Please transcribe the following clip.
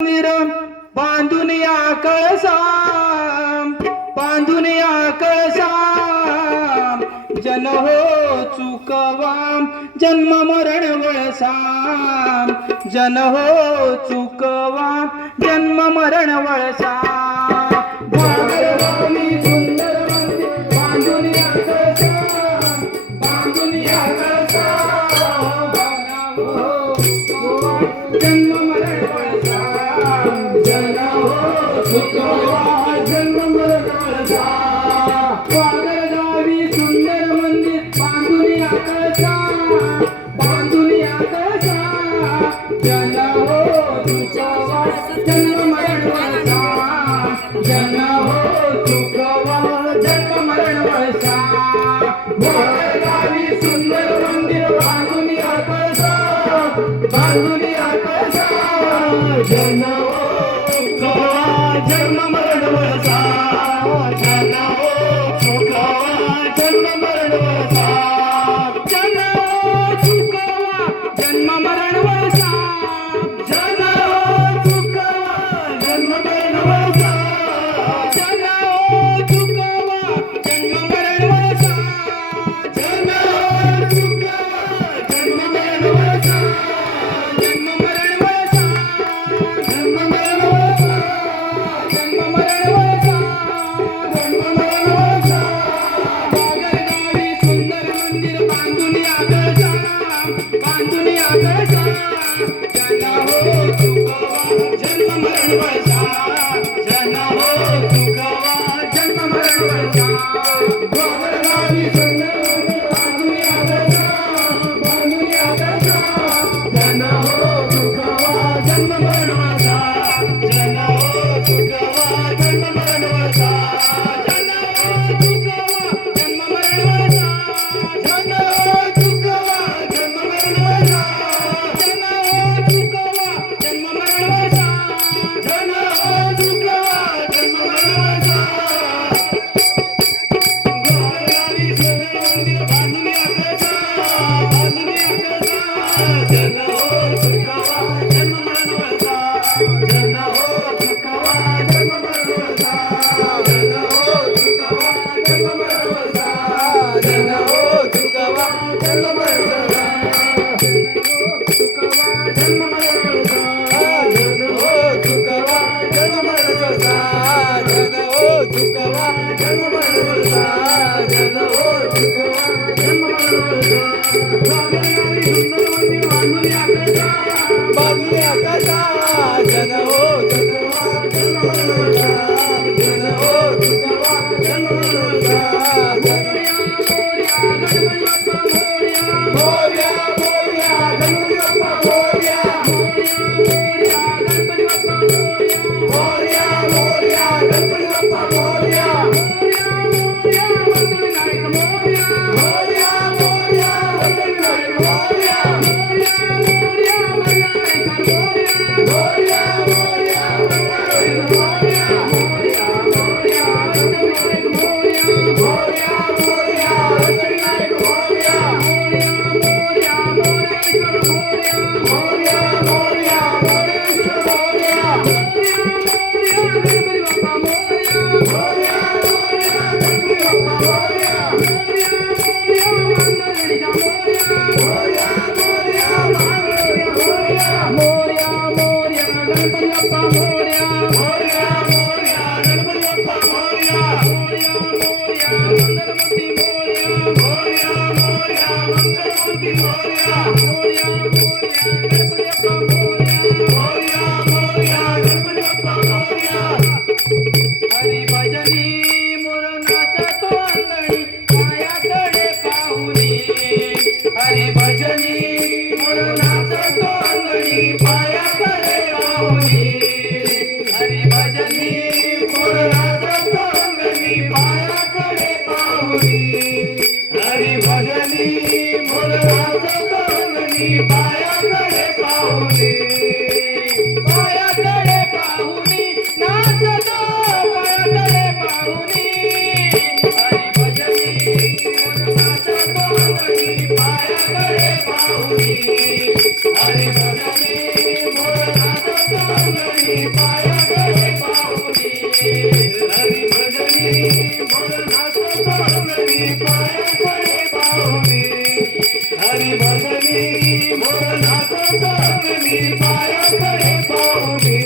वीर बांधून या कळसा, बांधून या कळसा, जन हो चुकवा जन्म मरण वळसा, जन हो चुकवा जन्म मरण वळसा. जन्म मरण वळसा, जन हो चुकवा जन्म मरण वळसा. वागळगावी सुंदर मंदिर बांधून आकळसा, बांधून आकळसा, जन हो चुकवा जन्म मरण वळसा, जन हो चुकवा जन्म मरण वळसा. वागळगावी सुंदर मंदिर बांधून आकळसा, बांधून आकळसा, जन हो चुकवा जन्म मरण वळसा, जन हो चुकवा जन्म मरण वळसा. जन हो चुकवा जन्म मरण वळसा, जन हो चुकवा जन्म मरण वळसा, जन हो चुकवा जन्म मरण वळसा, जन हो चुकवा जन्म मरण वळसा, जन्म मरण वळसा, जन्म मरण वळसा, जन्म मरण वळसा, जन्म मरण वळसा. वागळगावी सुंदर मंदिर बांधून आकळसा, बांधून आकळसा, जन हो चुकवा जन्म मरण वळसा, जन हो चुकवा जन्म मरण वळसा. वागळगावी सुंदर मंदिर बांधून आकळसा, बांधून आकळसा, जन हो चुकवा जन्म मरण वळसा, जन हो चुकवा जन्म मरण वळसा, जन हो चुकवा जन्म मरण वळसा, जन हो चुकवा जन्म मरण वळसा, जन हो चुकवा जन्म मरण वळसा, जन हो चुकवा जन्म मरण वळसा. वागळगावी सुंदर मंदिर बांधून आकळसा, बांधून आकळसा, जन हो चुकवा जन्म मरण वळसा, जन हो चुकवा जन्म मरण वळसा, जन हो चुकवा जन्म मरण वळसा, जन हो चुकवा जन्म मरण वळसा, जन हो चुकवा जन्म मरण वळसा, जन हो चुकवा जन्म मरण वळसा, जन हो चुकवा जन्म मरण वळसा. वागळगावी सुंदर मंदिर बांधून आकळसा, बांधून आकळसा, जन हो चुकवा जन्म मरण वळसा, जन हो चुकवा जन्म मरण वळसा. मोरया मोरया गणपती बाप्पा मोरया, मोरया गणपती बाप्पा मोरया, मोरया मोरया गणपती बाप्पा मोरया, मोरया मोरया वंदविनायक मोरया, मोरया मोरया वंदविनायक मोरया, मोरया मोरया वंदविनायक मोरया, मोरया मोरया वंदविनायक मोरया, मोरया मोरया वंदविनायक मोरया, मोरया मोरया वंदविनायक मोरया, मोरया मोरया मोरया मोरया मोरया मोरेश्वर मोरया, मोरया मोरया गणपती बाप्पा मोरया, मोरया मोरया गणपती बाप्पा मोरया, मोरया मोरया मंगळगणेशा मोरया, मोरया मोरया महागणपती मोरया, मोरया मोरया गणपती बाप्पा मोरया, मोरया मोरया गणपती बाप्पा मोरया, मोरया मोरया मंगलमूर्ती मोरया, मोरया मोरया मंगलमूर्ती मोरया, मोरया मोरया गणपती बाप्पा मोरया, मोरया मोरया गणपती बाप्पा मोरया. हरी भजनी मोर नाचतो अंगणी पायाकडे पाहुनी, हरी भजनी मोर नाचतो अंगणी पायाकडे पाहुनी, हरी भजनी मोर नाचतो अंगणी पायाकडे पाहुनी, हरी भजनी मोर नाचतो अंगणी पायाकडे पाहुनी. पायाकडे पाहुनी हरी भजनी भोलनाथ पाहुनी पायाकडे पाहुनी हरी भजनी भोलनाथ पाहुनी पायाकडे पाहुनी